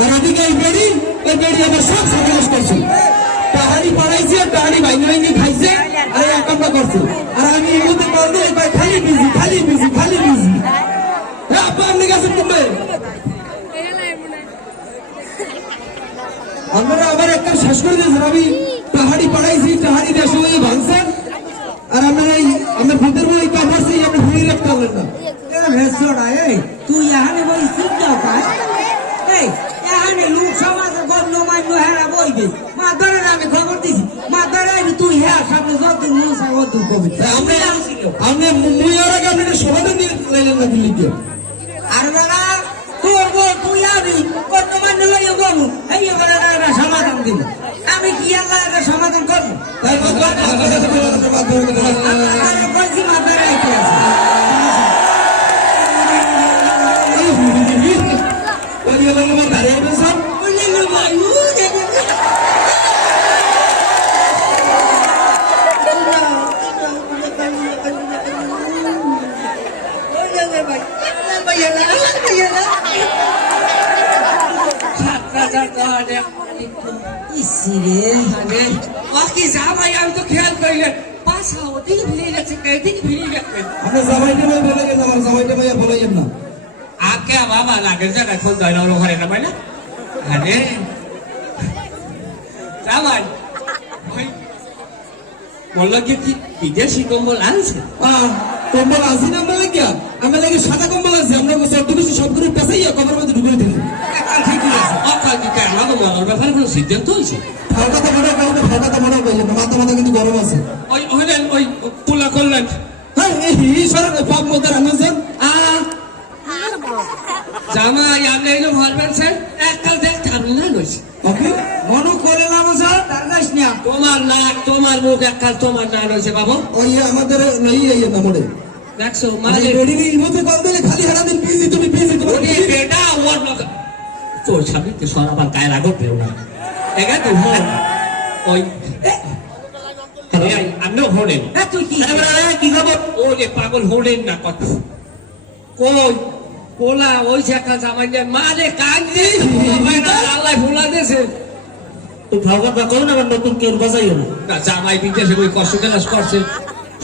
আর ওদিকে এই বেড়ি আমার সব সর্বনাশ করছে। টাহাড়ি পাড়াইছে, টাহাড়ি ভাঙি ভাঙি খাইছে, আর এক কামটা করছে। আর আমি এই মধ্যে কল দিলে খালি বিজি খালি বিজি খালি বিজি। হ্যাঁ আপা আপনি গেছেন মুম্বাই, আপনারা আবার একটা শেষ করে দিয়েছেন। আমি টাহাড়ি পাড়াইছি, টাহাড়ি দেশে ওই ভাঙছেন, আর আপনারা আমার ভূতের বই কাপড়ছি, আপনি ভুড়ি রাখতে পারলেন না। তুই এখানে বলছিস এই এখানে লোক সমাজের গণ্যমান্য হেরা বইবে মাদারের আমি খবর দিছি মাদারে তুই হ্যাঁ সামনে যত মশা অত কবি আপনি মুই আর আগে আপনি সমাধান দিয়ে লাইলেন না দিল্লিকে। আর বেলা তোর বল তুই আবি গণ্যমান্য লইয়া বলু এই বেলা একটা সমাধান দিব। আমি কি আল্লাহ একটা সমাধান করবো? তাই বলছি মাদারে আইতে আছে আমি তো খেয়াল করিলে পাশা ওদিকে ভিড়ে যাচ্ছে, এদিকে ভিড়ে যাচ্ছে। আপনি জামাইটা ভাই বলে গেছেন, আমার জামাইটা ভাইয়া বলে যান না। আগে বাবা লাগের জায়গায় ফোন দেয় না ওর ঘরে না ভাই না। আরে জামাই বললো কি বিদেশি কম্বল আনছে? কম্বল আসি না আমরা লাগিয়া, আমরা লাগে সাদা কম্বল আছে, আমরা চোদ্দ বেশি সবগুলো পেছাইয়া কবর মধ্যে ঢুকে দিল। ঠিকই আছে অকাল কি কেন আমার ব্যাপারে কোনো সিদ্ধান্ত হয়েছে? ফাঁকাতে মনে কাউকে ফাঁকাতে মনে পাইলেন না, মাথা মাথা কিন্তু গরম আছে। ওই হইলেন ওই পোলা করলেন হ্যাঁ এই সর পাপ মধ্যে রাখছেন। জামাই আপনি এলো ভাববেন স্যার এককাল দেখতে আমি না লইছি মনো করে নাম স্যার তার গাছ না তোমার নাক তোমার মুখ এককাল তোমার না রয়েছে বাবু। ওই আমাদের নই এই না মনে দেখছো মানে রেডি নেই মধ্যে কল দিলে খালি হারা দিন বিজি তুমি বিজি তুমি বেটা ওর লোক তোর সামনে তো সরাবার গায়ে লাগত পেও না ঠিক আছে ওই আমিও হোনেন তুই কি কি খবর? ও যে পাগল হোনেন না কথা কই পোলা ওই একটা জামাই দেন মা রে কাঁদলি আল্লাহ ভোলা দিয়েছে। তুই ভাগবত বা করো না নতুন কেউ বাজাইও না জামাই বিদেশে ওই কষ্ট কেলাস করছে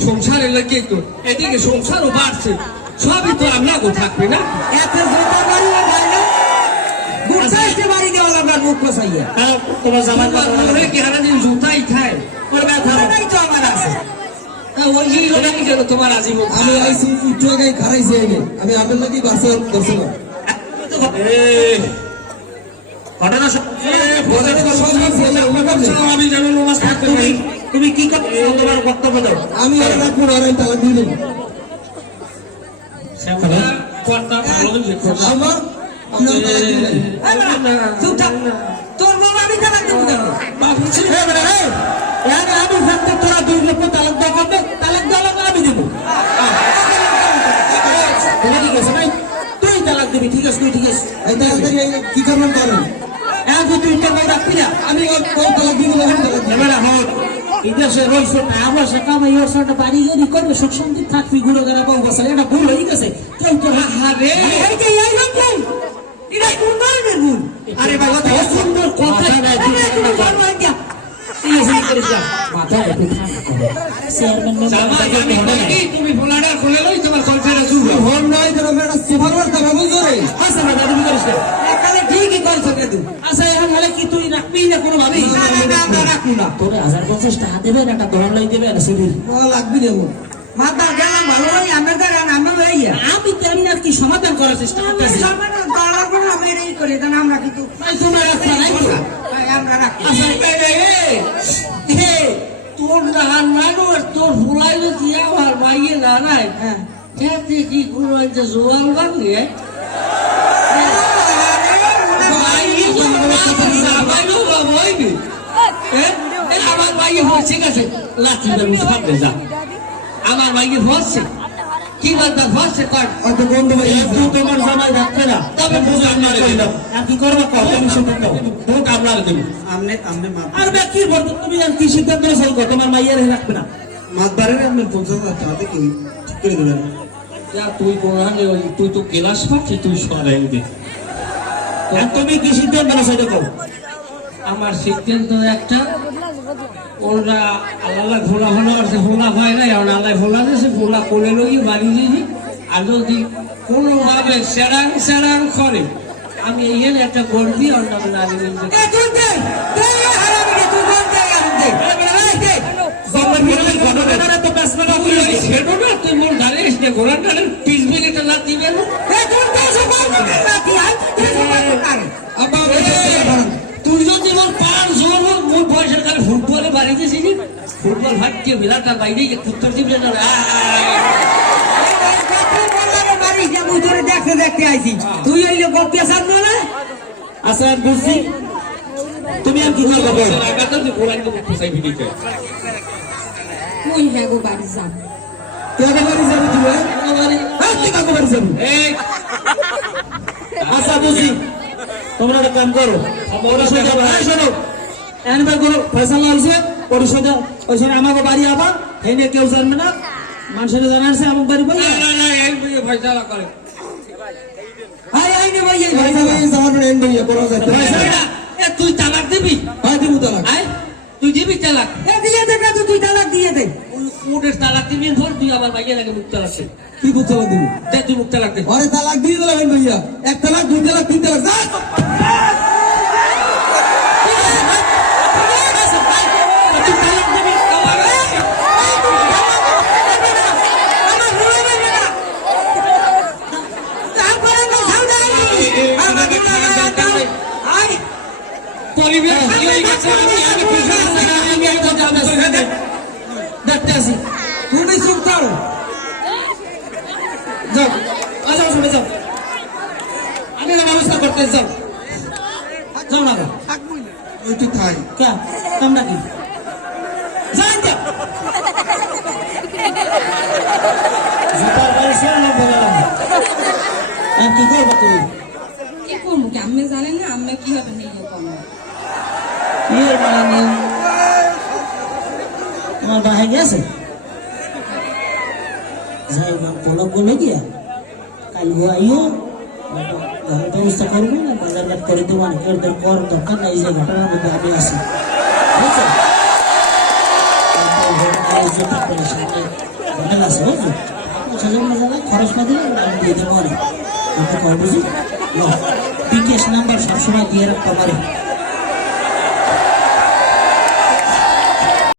সংসারে লাগে তো এদিকে সংসারও বাড়ছে সবই তো আমরা গো থাকবে না। এত জোতা বাড়ি ভাই না গুছাইতে বাড়ি দেওয়া লাগবে মুখ কসাইয়া তোমার জামাই মনে কি হারা দিন জুতাই খায় ওর ব্যথা নাই তো আমার আছে ওই যে লোক কি জানো তোমার আজীবন আমি আইছি একটু আগে খারাইছি আগে আমি আপনার লাগি বাসে করছিলাম। আমি জানো নামাজ পড়তে পারি। তুমি কি করছো তোমার বক্তব্য দাও। আমি আর রাখবো না, আর আমি তালাক দিয়ে দেবো। আমার আপনার তালাক দিয়ে দেবো। চুপ থাক তোর বাবা আমি তালাক দেবো কেন আমি ভাবতে তোরা 2 লক্ষ তালাক দেওয়া করবে তালাক দেওয়া আমি দেবো ঠিক আছে ভাই তুই তালাক দিবি ঠিক আছে তুই ঠিক আছে এই তাড়াতাড়ি কি করবেন করেন। এখন তুই তো ভাই রাখবি না আমি তালাক দিয়ে দেবো, আমি তালাক দিয়ে দেবো। এবারে হন বিদেশে রয়েছে আমার সে কামাই ওর সাথে বাড়ি গাড়ি করবে সুখ শান্তি থাকবি ঘুরে গেলে বউ বসালে এটা ভুল হয়ে গেছে কেউ তো আরে এটা কোন ধরনের ভুল আরে বাবা তো সুন্দর কথা তুমি বলাটা খুলে লই তোমার সংসারে শুরু হল নয় যেন আমরা একটা সুপার মার্কেট ব্যবহার করে আচ্ছা না দাদু করিস না এখানে ঠিকই করছো কেতু আচ্ছা এখন হলে কি তুই রাখবি না কোনো ভাবি না রাখবো না তোরে 1050 টাকা দেবে না একটা দোকান লই দেবে না শরীর লাগবি না মাথা গেলাম ভালো হয় আমার দ্বারা আমরা হইয়া আমি তেমনি আর কি সমাধান করার চেষ্টা করতেছি সমাধান করার পর আমি এই করি দেন আমরা কিন্তু তোমার রাখা নাই আমরা রাখি হে তোর নাহার নানো তোর ভুলাইলো দিয়া আমার মাইয়ে না নাই হ্যাঁ খেতে কি কোনো যে জোয়াল বাংলি আমার মাইয়ে হচ্ছে ঠিক আছে লাঠি সামনে যা আমার মাইয়ে হচ্ছে কি বলতে হচ্ছে কর হয়তো বন্ধু ভাই তোমার জামাই রাখবে না তবে বুঝে আপনার আর কি করবো তুমি শুনে দাও ভোট আপনার দেবো আর কি বলতো তুমি আর কি সিদ্ধান্ত সই করো তোমার মাইয়ার রাখবে না মাতবারের আপনি 50,000 টাকা থেকে ঠিক করে দেবেন। যা তুই কোরআনে ওই তুই তো ক্লাস পাচ্ছি তুই সরাই দে আর তুমি কি সিদ্ধান্ত না সেটা কও আমার সিদ্ধান্ত একটা, ওরা আল্লাহ ভোলা হলো আর ভোলা হয় না, এখন আল্লাহ ভোলা দিয়েছে, ভোলা করে লই বাড়ি দিয়েছি। আর যদি কোনোভাবে সেরাং করে, আমি এই একটা গোল দিয়ে ওর নামে নারী মিলতে এ তুই দে দে হারামি রে তুই গোল দে আর দে এই দে জন্মের ভিতরে ঘটনা তো ব্যাটসম্যান সেটো না, তুই মোর ধারে এসে ঘোড়ার টানে পিস বিকেটে না দিবেন। এ তুই দে সবাই না কি আই তুই সবাই করে তুই যদি মোর পাঁচ জোর মোর বয়সের কালে ফুটবলে বাড়ি দিয়েছিস, ফুটবল ভাটকে বিরাটার বাইরে উত্তর দিবে না। দেখতে আইছি তুই এই গপ্পি আসার না। আচ্ছা বুঝছি, তুমি আর কি করবে বল ওই হ্যাঁ গো বাড়ি যাব। তুই আগে বাড়ি যাবি, তুই হ্যাঁ তুই কাকে বাড়ি যাবি? আচ্ছা বুঝছি, তোমরা একটা কাম করো, পরিষদে শোনো এনবার করো, ফয়সালা আছে পরিষদে, ওই সময় আমাকে বাড়ি আবা এনে কেউ জানবে না, মানুষের জানাচ্ছে আমার বাড়ি বই ফয়সালা করে আই আই নে ভাই এই ফয়সালা এই জামানোর এন্ড হইয়া করো যাইতে তুই তালাক দিবি? হয় দিবু তালাক। আয় তুই দিবি তালাক? এ দিয়ে দে না তুই তালাক দিয়ে দে। কোর্টের তালাক দিবি ধর, তুই আমার মাইয়া লাগে মুখ তালাক দে। কি করতে দিবু? তুই মুখ তালাক দে। আরে তালাক দিয়ে দিলাম ভাইয়া, এক তালাক দুই তালাক তিন তালাক যা। তুই তালাক দিবি আমার রুলে না না তারপরে না সাউদা আমার রুলে আই পরিবেশ কি হয়ে গেছে? আমি দেখতে আসি, তুমি চুপ করো। যাও আচ্ছা শুনে যাও, আমি না ব্যবস্থা করতে যাও, যাও না ওই তুই থাই কা কামটা কি যাই তো জুতার বয়সে না বললাম কি করবো তুমি? কি করবো কি আমি জানেন না, আমি কিভাবে নিয়ে করবো? ইয়ের মানে তোমার বাহে গেছে যাই বা পোলা বলে গিয়া কাল আইও ঘরের ব্যবস্থা করবো না, বাজার ঘাট করে দেবো না, কেউ কর দরকার নাই, যে ঘটনার মধ্যে আমি আছি বুঝছো? সামনে আছে বুঝছো, খরচ না দিলে আমি দিয়ে দেবো অনেক বুঝি। বিকেশ নাম্বার সবসময় দিয়ে রাখতে পারে।